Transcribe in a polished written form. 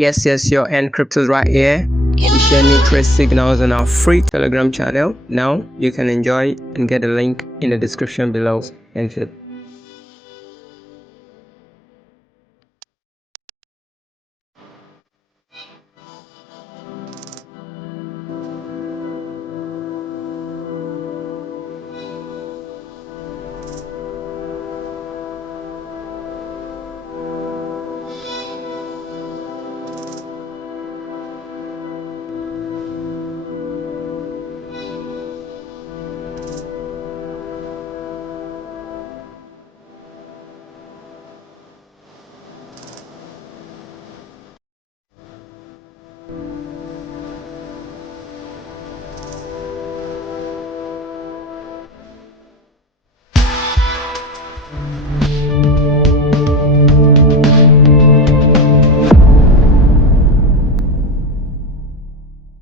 Yes, your encrypt is right here. We share new trade signals on our free Telegram channel. Now you can enjoy and get a link in the description below. Thank you.